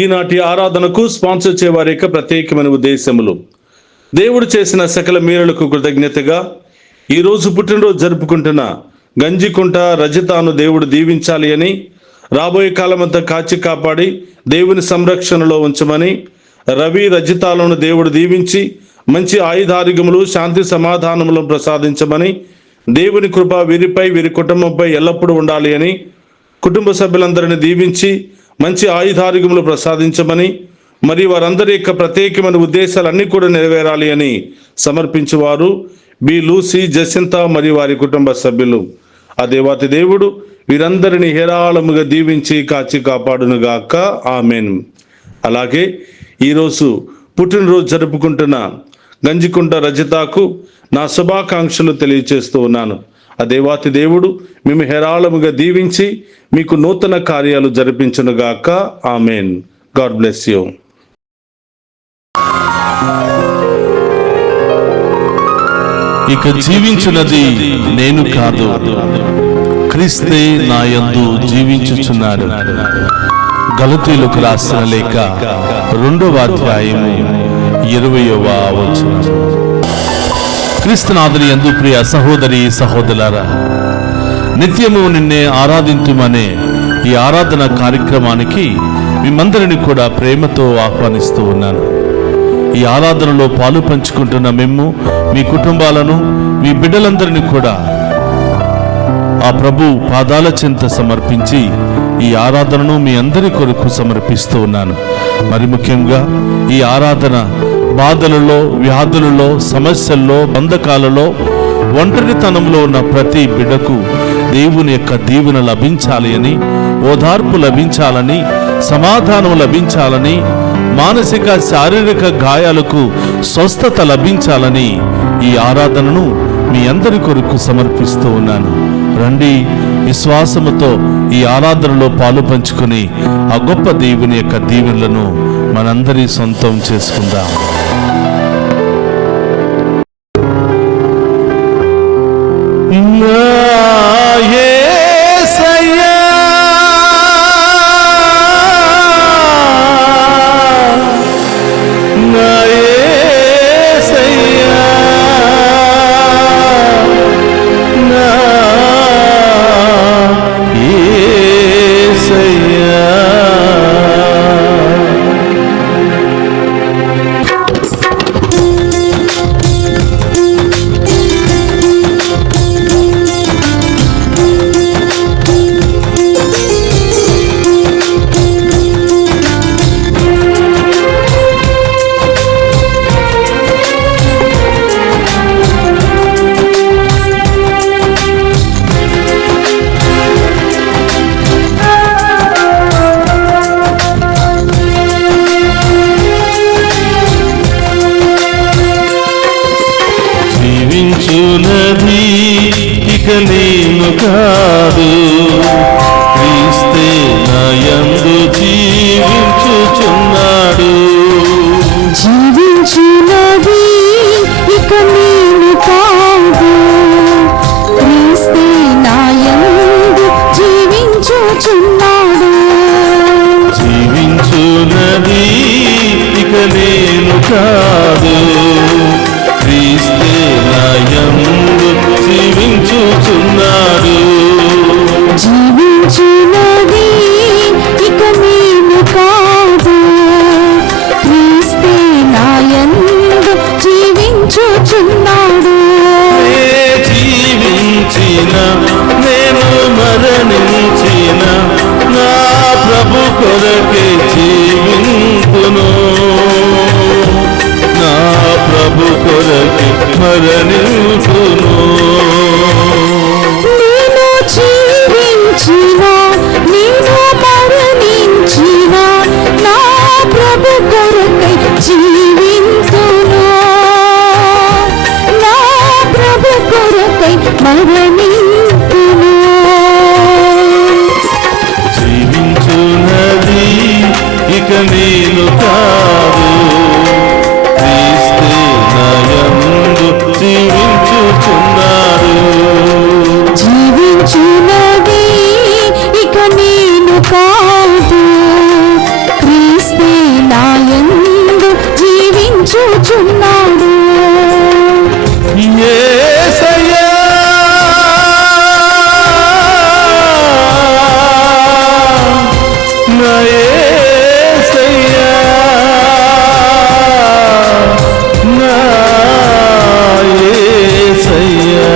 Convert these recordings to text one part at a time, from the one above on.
ఈనాటి ఆరాధనకు స్పాన్సర్ చేయవారి యొక్క ప్రత్యేకమైన ఉద్దేశములు. దేవుడు చేసిన సకల మేలులకు కృతజ్ఞతగా ఈరోజు పుట్టినరోజు జరుపుకుంటున్న గంజికుంట రజితాను దేవుడు దీవించాలి అని, రాబోయే కాలమంతా కాచి కాపాడి దేవుని సంరక్షణలో ఉంచమని, రవి రజితాలను దేవుడు దీవించి మంచి ఆయుధారోగ్యములు శాంతి సమాధానములను ప్రసాదించమని, దేవుని కృప వీరిపై వీరి కుటుంబంపై ఎల్లప్పుడూ ఉండాలి అని, కుటుంబ సభ్యులందరినీ దీవించి మంచి ఆయుధారోగ్యములు ప్రసాదించమని, మరి వారందరి యొక్క ప్రత్యేకమైన ఉద్దేశాలన్నీ కూడా నెరవేరాలి అని సమర్పించేవారు బి లూసీ, జసింత మరియు వారి కుటుంబ సభ్యులు. ఆ దేవాతి దేవుడు వీరందరినీ హేరాళముగా దీవించి కాచి కాపాడునుగాక. ఆమెన్. అలాగే ఈరోజు పుట్టినరోజు జరుపుకుంటున్న గంజికుంట రజితాకు నా శుభాకాంక్షలు తెలియచేస్తూ ఉన్నాను. ఆ దేవాతి దేవుడు మేము హేరాళముగా దీవించి మీకు నూతన కార్యాలు జరిపించునుగాక. ఆమెన్. God bless you. ఇక జీవించున్నది నేను కాదు, క్రీస్తే నా యందు జీవించుచున్నాడు. గలతీయులకు రాసిన లేఖ 2వ అధ్యాయము 20వ వచనం. క్రీస్తునాథుని యందు ప్రియ సహోదరి సహోదరులారా, నిత్యము నిన్నే ఆరాధింతుమనే ఈ ఆరాధన కార్యక్రమానికి మిమ్మందరిని కూడా ప్రేమతో ఆహ్వానిస్తూ ఉన్నాను. ఈ ఆరాధనలో పాలు పంచుకుంటున్న మేము, మీ కుటుంబాలను, మీ బిడ్డలందరినీ కూడా ఆ ప్రభు పాదాల చెంత సమర్పించి ఈ ఆరాధనను మీ అందరి కొరకు సమర్పిస్తూ ఉన్నాను. మరి ముఖ్యంగా ఈ ఆరాధన బాధలలో, వ్యాధులలో, సమస్యల్లో, బంధకాలలో, ఒంటరితనంలో ఉన్న ప్రతి బిడ్డకు దేవుని యొక్క దీవెన లభించాలి అని, ఓదార్పు లభించాలని, సమాధానం లభించాలని, మానసిక శారీరక గాయాలకు స్వస్థత లభించాలని ఈ ఆరాధనను మీ అందరి కొరకు సమర్పిస్తూ ఉన్నాను. రండి, విశ్వాసముతో ఈ ఆరాధనలో పాలు పంచుకొని ఆ గొప్ప దేవుని యొక్క దీవెనలను మనందరి సొంతం చేసుకుందాం. ఇక నేను కాదు, క్రీస్తే నా యందు జీవించుచున్నాడు. జీవించున్నది ఇక నేను కాదు, క్రీస్తే నా యందు జీవించుచున్నాడు. జీవించున్నది ఇక నేను కాదు, క్రీస్తే నా యందు జీవించుచున్నాడు. జీవించున్నది ఇక నేను కాదు, క్రీస్తే నా యందు జీవించుచున్నాడు. జీవించిన నేను మరణించిన నా ప్రభు కొరకే జీవింతును, నా ప్రభు కొరకే మరణింతును. నేను జీవించిన, నేను మరణించిన నా ప్రభు కొరకై జీవింతును, నా ప్రభు కొరకై మరణింతును. జీవించున్నది ఇక నేను కాదు, క్రీస్తే నా యందు జీవించుచున్నాడు. జీవించున్నది ఇక నేను కాదు, క్రీస్తు జీవించుచున్నాడు. యేసయ్యా నా యేసయ్యా నా యేసయ్యా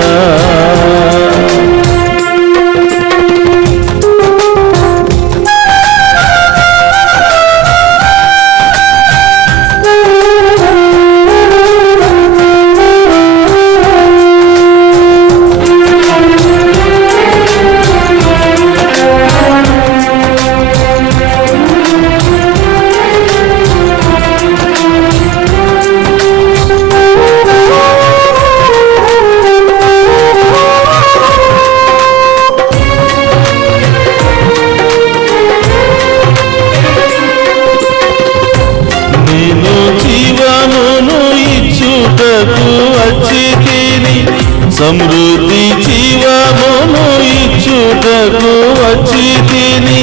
సమృద్ధి జీవమును ఇచ్చుటకు వచ్చితిని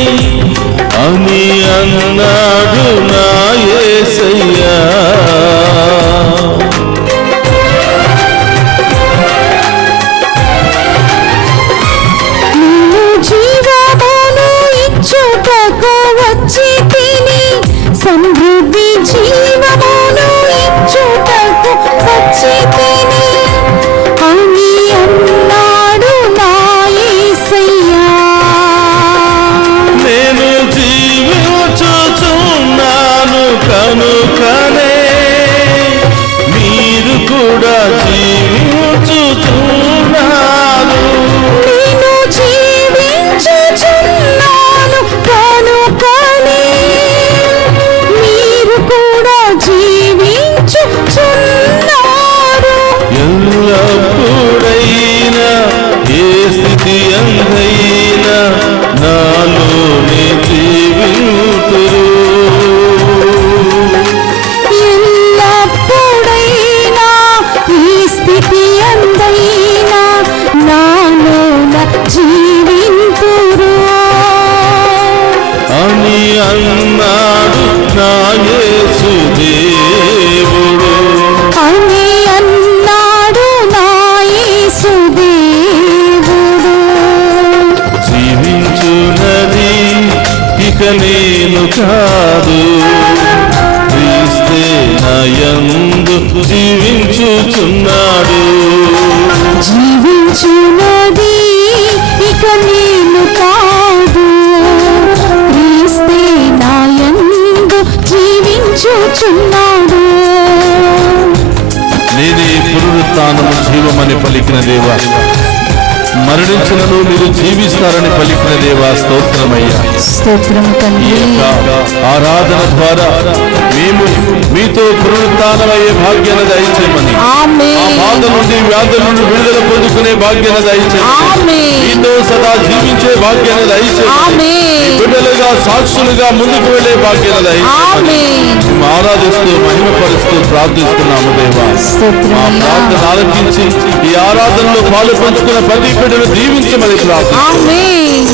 అని అన్నాడు నా యేసయ్యా. జీవమును ఇచ్చుటకు వచ్చితిని సమృద్ధి జీవమును ఇచ్చుటకు వచ్చితిని అని అన్నాడు నా యేసయ్యా. నేను జీవించుచున్నాను కనుకనే మీరు కూడా జీవించుచున్నారు. నేను జీవించుచున్నాను కనుకనే మీరు కూడా జీవించుచున్నారు. ఎల్లప్పుడైనా ఏ స్థితి అందైనా నాలోనే జీవింతురు. ఎల్లప్పుడైనా ఈ స్థితి అందైనా నాలోన జీవింతురు అని అన్నాడు నా యేసు దేవుడు. అని అన్నాడు నా యేసు దేవుడు. జీవించున్నది ఇక నేను కాదు, క్రీస్తే నా యందు జీవించుచున్నాడు. జీవించున్నది ఇక నేను కాదు, క్రీస్తే నా యందు జీవించుచున్నాడు. నేనే పునరుత్థానము జీవమని పలికిన దేవా, మరణించినను మీరు జీవిస్తారని పలికిన దేవా స్తోత్రమయ్యా. స్తోత్రం ఈ తండ్రి. యొక్క ఆరాధన ద్వారా మేము మీతో పునరుత్థానమయ్యే భాగ్యాన్ని దయచేయమని, ఆమేన్. ఆ బాధ నుండి వ్యాధుల నుండి విడుదల పొందుకునే భాగ్యాన్ని దయచేయమని, ఆమేన్. మీతో సదా జీవించే భాగ్యాన్ని దయచేయమని, ఆమేన్. బిడ్డలుగా సాక్షులుగా ముందుకు వెళ్లే భాగ్యాన్ని దయచేయమని ఆమేన్. మేము ఆరాధిస్తూ మహిమపరుస్తూ ప్రార్థిస్తున్నాము దేవా. మా స్తోత్రమయ్యా. ప్రార్థన ఆలకించి ఈ ఆరాధనలో పాలు పంచుకున్న ప్రతి బిడ్డను దీవించమని ప్రార్థన. ఆమేన్.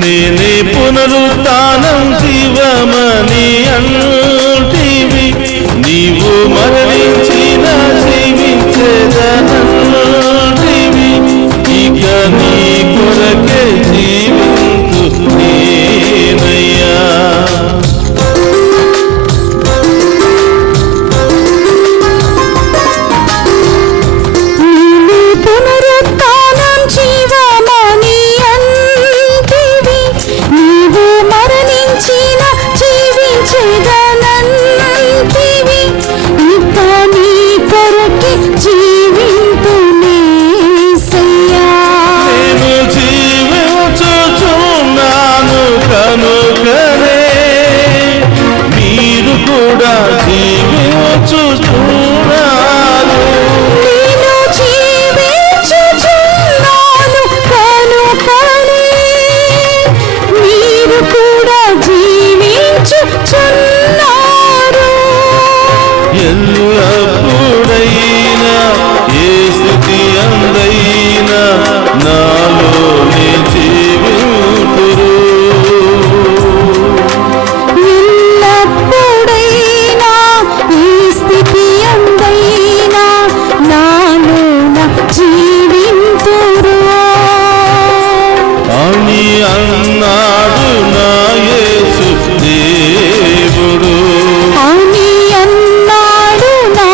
నేనే పునరుత్థానం జీవమని అంటివి, నీవు మరణించిన జీవించేదనంటివి, ఇక నీ కొరకే జీవింతు నేనయ్యా. పునరుత్థానం జీవమని అంటివి, నీవు మరణించిన జీవించేదనంటివి, ఇక నీ కొరకే జీవింతునేసయ్యా. నేను జీవించుచున్నాను కనుకనే మీరు కూడా జీవి జీవించుచున్నాను. నేను జీవించుచున్నాను కనుకనే మీరు కూడా జీవించుచున్నారు. ఎల్లప్పుడైనా ఏ స్థితి అందైనా నాలోనే జీవింతురు. ఎల్లప్పుడైనా ఈ స్థితి అందైనా నాలోన జీవింతురు అని అన్నాడు నా యేసు దేవుడు. అని అన్నాడు నా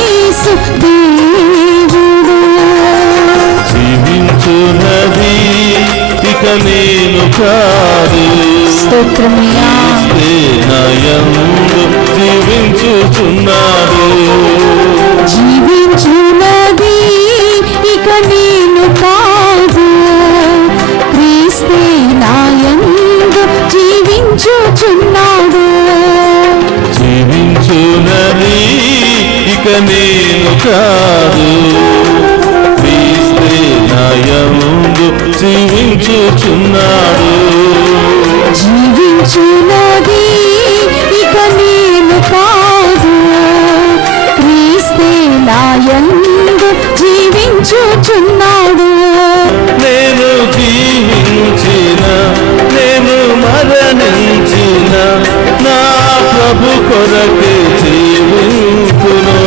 యేసు దేవుడు. జీవించున్నది ఇక నేను కాదు, స్తోత్రమయ్యా. నాయందు జీవించుచున్నాడు. జీవించున్నది ఇక నేను కాదు, క్రీస్తే నాయందు జీవించుచున్నాడు. జీవించున్నది ఇక నేను కాదు, క్రీస్తే నాయందు జీవించుచున్నాడు. జీవించున్నది ఇక నేను కాదు, క్రీస్తే నాయందు జీవించుచున్నాడు. నేను జీవించిన, నేను మరణించిన నా ప్రభు కొరకే జీవించును.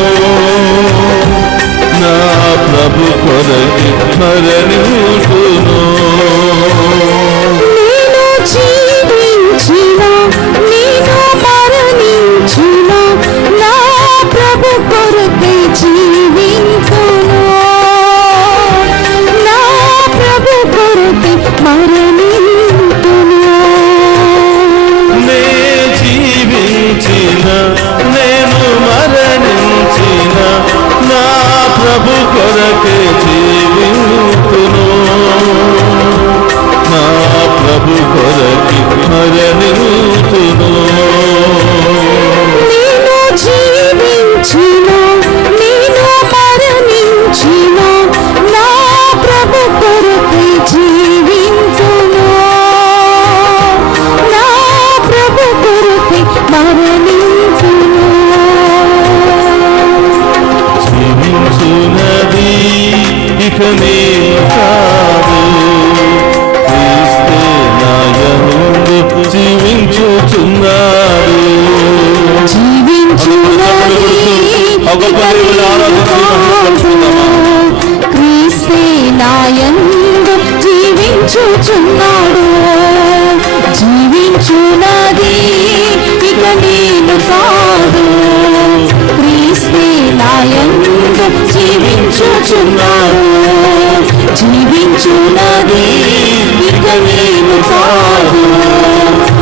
నా ప్రభు కొరకే మరణించును. నేను జీవించిన, నేను మరణించిన నా ప్రభు కొరకై జీవించును. నా ప్రభు కొరకై మరణించును. నే జీవించిన, నేను మరణించిన నా ప్రభు కొరకే జీవించును. నా ప్రభు కొరకే మరణించును. నేను జీవించిన, నేను మరణించిన నా ప్రభు కొరకై జీవించును. నా ప్రభు కొరకై మరణించును. జీవించున్నది ఇక నేను కాదు, క్రీస్తే నాయందు జీవించుచున్నాడు. జీవించున్నది ఇక నేను కాదు, క్రీస్తే నాయందు జీవించుచున్నాడు. జీవించున్నది ఇక నేను కాదు, క్రీస్తే నాయందు జీవించుచున్నాడు. జీవించున్నది ఇక నేను కాదు,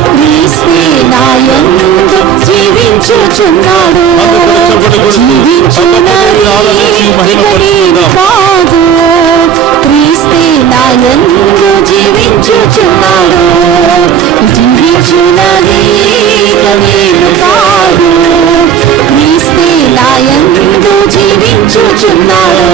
క్రీస్తే నాయందు జీవించుచున్నాడు. జీవించున్నది ఇక నేను కాదు, క్రీస్తే నాయందు జీవించుచున్నాడు. జీవించున్నది ఇక నేను కాదు, క్రీస్తే నాయందు జీవించుచున్నాడు.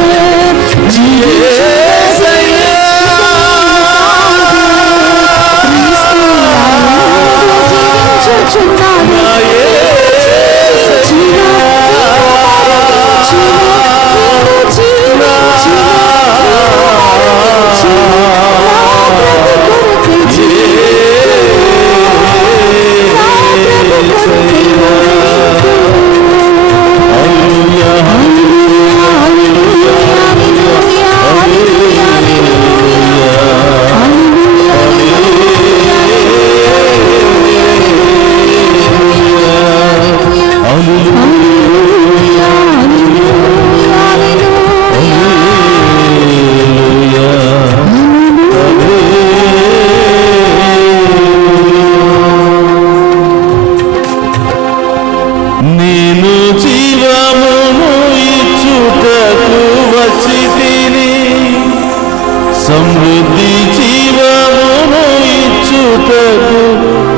సమృద్ధి జీవమును ఇచ్చుటకు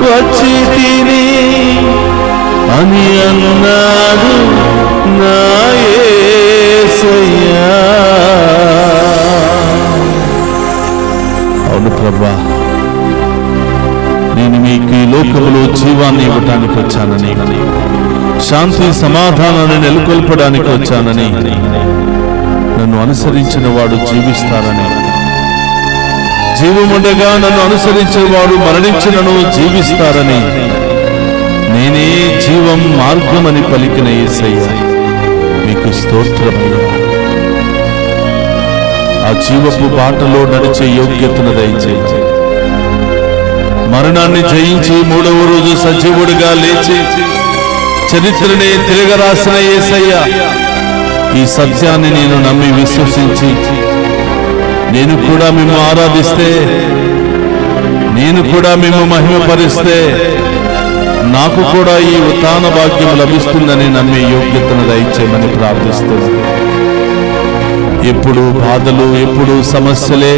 వచ్చితిని అని అన్నాడు నా యేసయ్యా. అవును ప్రభా, నేను మీకు ఈ లోకములో జీవాన్ని ఇవ్వటానికి వచ్చానని, శాంతి సమాధానాన్ని నెలకొల్పడానికి వచ్చానని, నన్ను అనుసరించిన వాడు జీవిస్తారని, జీవముండగా నన్ను అనుసరించిన వాడు మరణించినను జీవిస్తారని, నేనే జీవం మార్గమని పలికిన యేసయ్య మీకు స్తోత్రమయ్యా. ఆ జీవపు బాటలో నడిచే యోగ్యతను దయచేసి, మరణాన్ని జయించి మూడవ రోజు సజీవుడిగా లేచి చరిత్రనే తిరగరాసిన యేసయ్య, ఈ సత్యాన్ని నేను నమ్మి విశ్వసించి నేను కూడా మేము ఆరాధిస్తే, నేను కూడా మేము మహిమపరిస్తే నాకు కూడా ఈ ఉత్థాన భాగ్యం లభిస్తుందని నమ్మే యోగ్యతను దయచేయమని ప్రార్థిస్తున్నాను. ఎప్పుడు బాధలు, ఎప్పుడు సమస్యలే.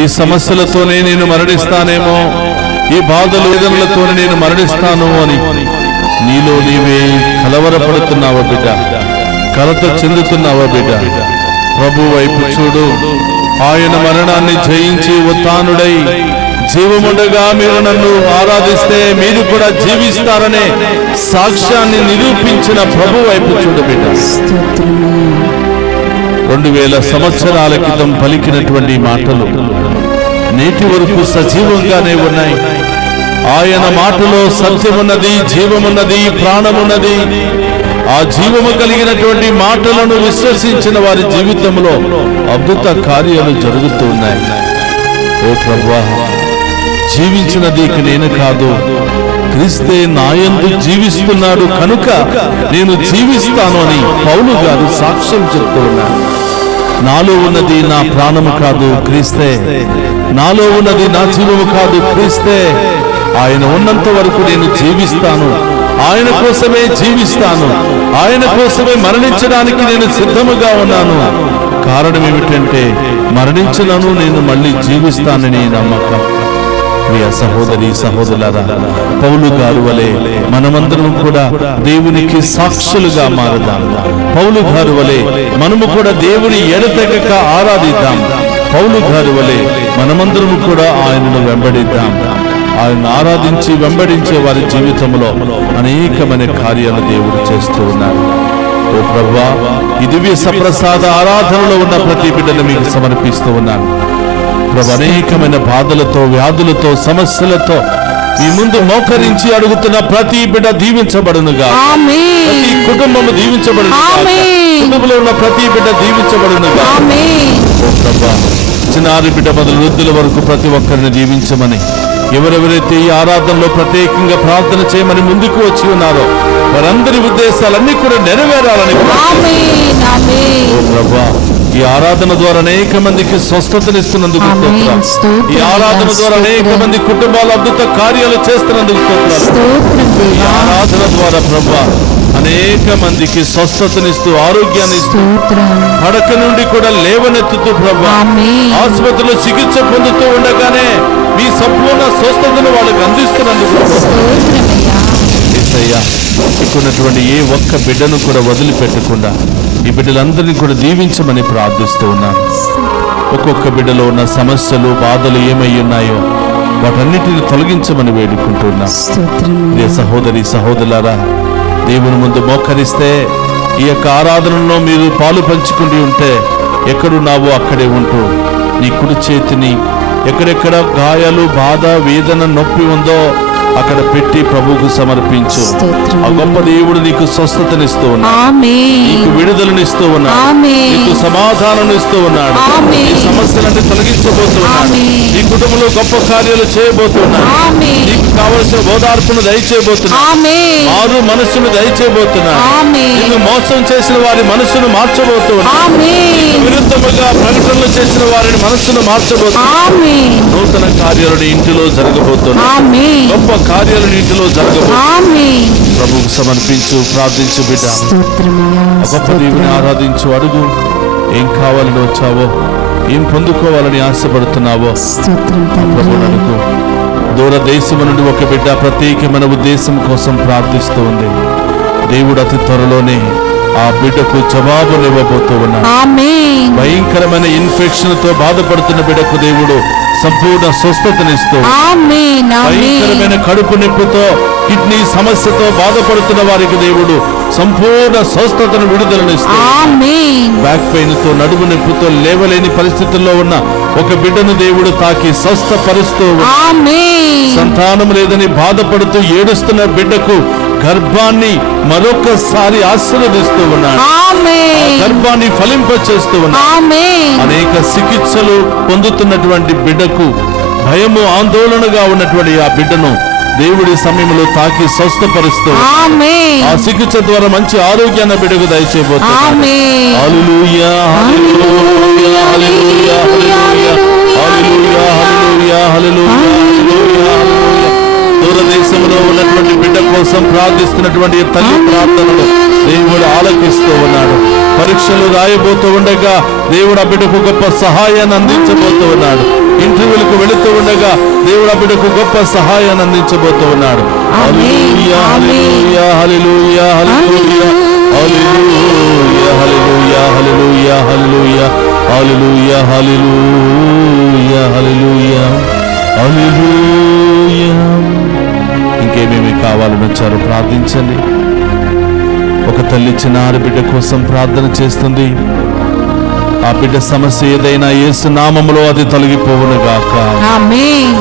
ఈ సమస్యలతోనే నేను మరణిస్తానేమో, ఈ బాధలు వేదనలతోనే నేను మరణిస్తాను అని నీలో నీవే కలవరపడుతున్నావా బిడ్డ? కలత చెందుతున్నావా బిడ్డ? ప్రభు వైపు చూడు. ఆయన మరణాన్ని జయించి ఉత్థానుడై జీవముండగా మీరు నన్ను ఆరాధిస్తే మీరు కూడా జీవిస్తారనే సాక్ష్యాన్ని నిరూపించిన ప్రభు వైపు చూడు బిడ్డ. 2000 సంవత్సరాల క్రితం పలికినటువంటి మాటలు నేటి వరకు సజీవంగానే ఉన్నాయి. ఆయన మాటలో సత్యమున్నది, జీవమున్నది, ప్రాణమున్నది. ఆ జీవము కలిగినటువంటి మాటలను విశ్వసించిన వారి జీవితంలో అద్భుత కార్యాలు జరుగుతూ ఉన్నాయి. ఓ ప్రభువా, జీవించినది ఇక నేను కాదు, క్రీస్తే నాయందు జీవిస్తున్నాడు కనుక నేను జీవిస్తాను అని పౌలు గారు సాక్ష్యం చెప్తూ ఉన్నారు. నాలో ఉన్నది నా ప్రాణము కాదు, క్రీస్తే. నాలో ఉన్నది నా జీవము కాదు, క్రీస్తే. ఆయన ఉన్నంత వరకు నేను జీవిస్తాను, ఆయన కోసమే జీవిస్తాను, ఆయన కోసమే మరణించడానికి నేను సిద్ధముగా ఉన్నాను. కారణం ఏమిటంటే మరణించినను నేను మళ్ళీ జీవిస్తానని నమ్మకం. ప్రియ సహోదరి సహోదరులారా, పౌలు గారు వలె మనమందరం కూడా దేవునికి సాక్షులుగా మారదాం. పౌలు గారు వలె మనము కూడా దేవుని ఎడతెగక ఆరాధిద్దాం. పౌలు గారు వలె మనమందరం కూడా ఆయనను వెంబడిద్దాం. ఆయన ఆరాధించి వెంబడించే వారి జీవితంలో అనేకమైన కార్యాలు దేవుడు చేస్తూ ఉన్నారు. ఓ ప్రభువా, ఈ దివ్య సప్రసాద ఆరాధనలో ఉన్న ప్రతి బిడ్డను మీకు సమర్పిస్తూ ఉన్నాను. ప్రభు, అనేకమైన బాధలతో, వ్యాధులతో, సమస్యలతో మీ ముందు మోకరించి అడుగుతున్న ప్రతి బిడ్డ దీవించబడునుగా, ప్రతి కుటుంబము దీవించబడునుగా, కుటుంబంలో ఉన్న ప్రతి బిడ్డ దీవించబడునుగా. ఓ ప్రభువా, చిన్నారి బిడ్డ మొదలు వృద్ధుల వరకు ప్రతి ఒక్కరిని దీవించమని, ఎవరెవరైతే ఈ ఆరాధనలో ప్రత్యేకంగా ప్రార్థన చేయమని ముందుకు వచ్చి ఉన్నారో వారందరి ఉద్దేశాలన్నీ కూడా నెరవేరాలని. ఓ ప్రభువా, ఈ ఆరాధన ద్వారా అనేక మందికి స్వస్థతనిస్తున్నందుకు స్తోత్రాలు. ఈ ఆరాధన ద్వారా అనేక మంది కుటుంబాలు అద్భుత కార్యాలు చేస్తున్నందుకు స్తోత్రాలు. ఈ ఆరాధన ద్వారా ప్రభువా అనేక మందికి స్వస్థతనిస్తూ, ఆరోగ్యాన్ని ఇస్తూ, పడక నుండి కూడా లేవనెత్తుతూ ప్రభువా ఆసుపత్రిలో చికిత్స పొందుతూ ఉండగానే మీ సంపూర్ణ స్వస్థతను వాళ్ళకి అందిస్తున్నందుకు ఇక్కడున్నటువంటి ఏ ఒక్క బిడ్డను కూడా వదిలిపెట్టకుండా ఈ బిడ్డలందరినీ కూడా దీవించమని ప్రార్థిస్తూ ఉన్నాను. ఒక్కొక్క బిడ్డలో ఉన్న సమస్యలు, బాధలు ఏమై ఉన్నాయో వాటన్నిటిని తొలగించమని వేడుకుంటున్నాం. ఏ సహోదరి సహోదరులారా, దేవుని ముందు మోకరిస్తే ఈ యొక్క ఆరాధనలో మీరు పాలు పంచుకుంటూ ఉంటే ఎక్కడున్నావో అక్కడే ఉంటూ నీ కుడి చేతిని ఎక్కడెక్కడ గాయాలు, బాధ, వేదన, నొప్పి ఉందో అక్కడ పెట్టి ప్రభువుకు సమర్పించు. ఆ గొప్ప దేవుడు నీకు స్వస్థతనిస్తూ ఉన్నాడు, నీకు విడుదలనిస్తూ ఉన్నాడు, నీకు సమాధానం ఇస్తూ ఉన్నాడు. నీ సమస్యలన్నీ తొలగించబోతున్నాడు. నీ కుటుంబంలో గొప్ప కార్యాలు చేయబోతున్నాడు. నీకు కావలసిన ఓదార్పును దయచేయబోతున్నాడు. మారు మనస్సును దయచేయబోతున్నాడు. నిన్ను మోసం చేసిన వారి మనస్సును మార్చబోతున్నాడు. విరుద్ధముగా ప్రకటనలు చేసిన వారిని మనస్సును మార్చబోతున్నాడు. నూతన కార్యాలు ఇంటిలో జరగబోతున్నాయి. గొప్ప కార్యాలు ఇంటిలో జరగబోతున్నాయి. ప్రభువుకు సమర్పించు, ప్రార్థించు బిడ్డ. గొప్ప దేవుని ఆరాధించు. అడుగు, ఏం కావాలని వచ్చావో, ఏం పొందుకోవాలని ఆశపడుతున్నావో ప్రభువుని అడుగు. దూర దేశం నుండి ఒక బిడ్డ ప్రత్యేకమైన ఉద్దేశం కోసం ప్రార్థిస్తూ ఉంది. దేవుడు అతి త్వరలోనే ఆ బిడ్డకు జవాబునివ్వబోతూ ఉన్నాడు. ఆమేన్. భయంకరమైన ఇన్ఫెక్షన్ తో బాధపడుతున్న బిడ్డకు దేవుడు సంపూర్ణ స్వస్థతనిస్తూ, ఆమేన్. భయంకరమైన కడుపు నొప్పితో కిడ్నీ సమస్యతో బాధపడుతున్న వారికి దేవుడు సంపూర్ణ స్వస్థతను విడుదలనిస్తూ, ఆమేన్. బ్యాక్ పెయిన్ తో నడుము నొప్పితో లేవలేని పరిస్థితుల్లో ఉన్న ఒక బిడ్డను దేవుడు తాకి స్వస్థపరుస్తూ, ఆమేన్. సంతానం లేదని బాధపడుతూ ఏడుస్తున్న బిడ్డకు గర్భాన్ని మరొకసారి ఆశీర్వదిస్తూ ఉన్నాడు. ఆమేన్. గర్భాన్ని ఫలింపచేస్తూ ఉన్నాడు. ఆమేన్. అనేక చికిత్సలు పొందుతున్నటువంటి బిడ్డకు భయము ఆందోళనగా ఉన్నటువంటి ఆ బిడ్డను దేవుడి సమయంలో తాకి స్వస్థపరుస్తూ, ఆమేన్. ఆ చికిత్స ద్వారా మంచి ఆరోగ్యాన్ని బిడ్డకు దయచేయబోతున్నాడు. ఆమేన్. హల్లెలూయా, హల్లెలూయా, హల్లెలూయా, హల్లెలూయా, హల్లెలూయా, హల్లెలూయా. దూరదేశంలో ఉన్నటువంటి బిడ్డ కోసం ప్రార్థిస్తున్నటువంటి తల్లి ప్రార్థనలు దేవుడు ఆలకిస్తూ ఉన్నాడు. పరీక్షలు రాయబోతూ ఉండగా దేవుడు ఆ బిడ్డకు గొప్ప సహాయాన్ని అందించబోతూ ఉన్నాడు. ఇంటర్వ్యూలకు వెళుతూ ఉండగా దేవుడు ఆ బిడ్డకు గొప్ప సహాయాన్ని అందించబోతూ ఉన్నాడు. హల్లెలూయా, హల్లెలూయా, హల్లెలూయా, హల్లెలూయా, హల్లెలూయా, హల్లెలూయా, హల్లెలూయా, హల్లెలూయా, హల్లెలూయా, హల్లెలూయా, హల్లెలూయా, హల్లెలూయా. ఇంకేమేమి కావాలని వచ్చారో ప్రార్థించండి. ఒక తల్లి చిన్నారి బిడ్డ కోసం ప్రార్థన చేస్తుంది. ఆ బిడ్డ సమస్య ఏదైనా యేసు నామములో అది తొలగిపోవునుగాక. ఆమేన్.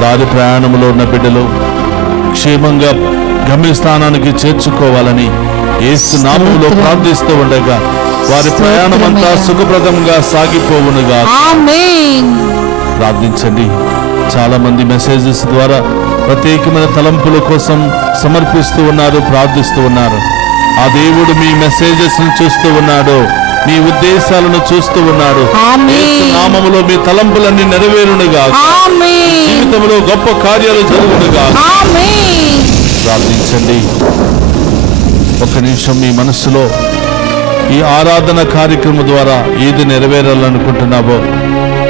దారి ప్రయాణంలో ఉన్న బిడ్డలు క్షేమంగా గమ్యస్థానానికి చేర్చుకోవాలని యేసు నామములో ప్రార్థిస్తూ ఉండగా వారి ప్రయాణం అంతా సుఖప్రదంగా సాగిపోవునుగా. ఆమేన్. ప్రార్థించండి. చాలా మంది మెసేజెస్ ద్వారా ప్రత్యేకమైన తలంపుల కోసం సమర్పిస్తూ ఉన్నారు, ప్రార్థిస్తూ ఉన్నారు. ఆ దేవుడు మీ మెసేజెస్ ను చూస్తూ ఉన్నాడు, మీ ఉద్దేశాలను చూస్తూ ఉన్నాడు. యేసు నామములో మీ తలంపులన్నీ నెరవేరునుగా. జీవితంలో గొప్ప కార్యాలు జరుగునుగా. ప్రార్థించండి. ఒక నిమిషం మీ మనస్సులో ఈ ఆరాధన కార్యక్రమం ద్వారా ఏది నెరవేరాలనుకుంటున్నావో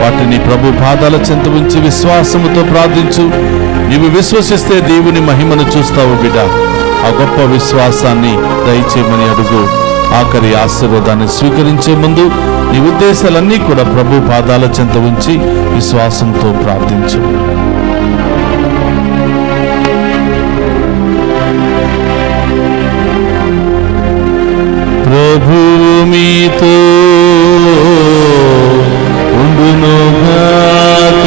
వాటిని ప్రభు పాదాల చెంత ఉంచి విశ్వాసముతో ప్రార్థించు. నీవు విశ్వసిస్తే దేవుని మహిమను చూస్తావు బిడ్డ. ఆ గొప్ప విశ్వాసాన్ని దయచేయమని అడుగు. ఆఖరి ఆశీర్వాదాన్ని స్వీకరించే ముందు నీ ఉద్దేశాలన్నీ కూడా ప్రభు పాదాల చెంత ఉంచి విశ్వాసంతో ప్రార్థించు. ప్రభు మీతో ఉండునుగాక.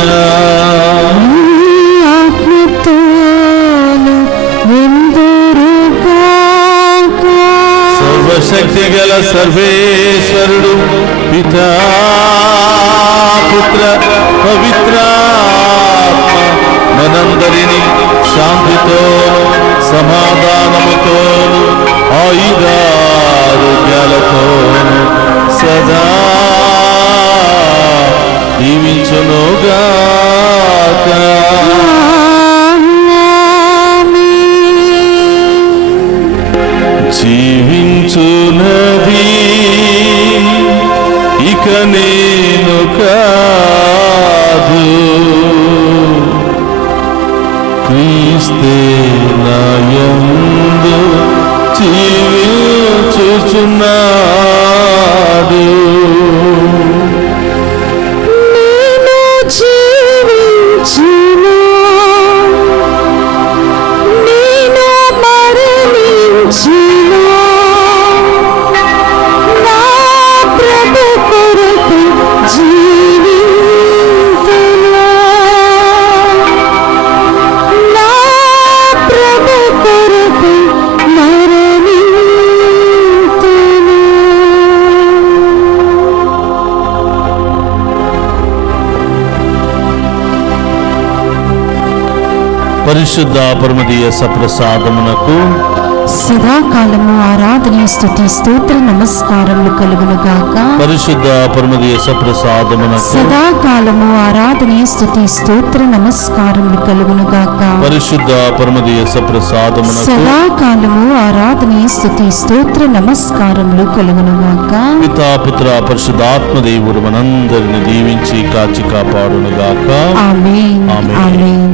సర్వశక్తి గల సర్వేశ్వరుడు పితా పుత్ర పవిత్రాత్మ మనందరినీ శాంతితో సమాధానముతో ఆయురారోగ్యాలతో సదా దీవించునుగాక. జీవించునది ఇక నేను కాదు, క్రీస్తే నాయందు జీవించుచున్నాడు. పరిశుద్ధ పరమదీయ సప్రసాదమునకు సదాకాలము ఆరాధన స్తుతి స్తోత్ర నమస్కారములు కలుగునుగాక. పరిశుద్ధ పరమదీయ సప్రసాదమునకు సదాకాలము ఆరాధన స్తుతి స్తోత్ర నమస్కారములు కలుగునుగాక. పరిశుద్ధ పరమదీయ సప్రసాదమునకు సదాకాలము ఆరాధన స్తుతి స్తోత్ర నమస్కారములు కలుగునుగాక. పితా పుత్ర పరిశుద్ధాత్మ దేవుడు మనందరిని దీవించి కాచి కాపాడునుగాక. ఆమేన్. ఆమేన్. ఆమేన్.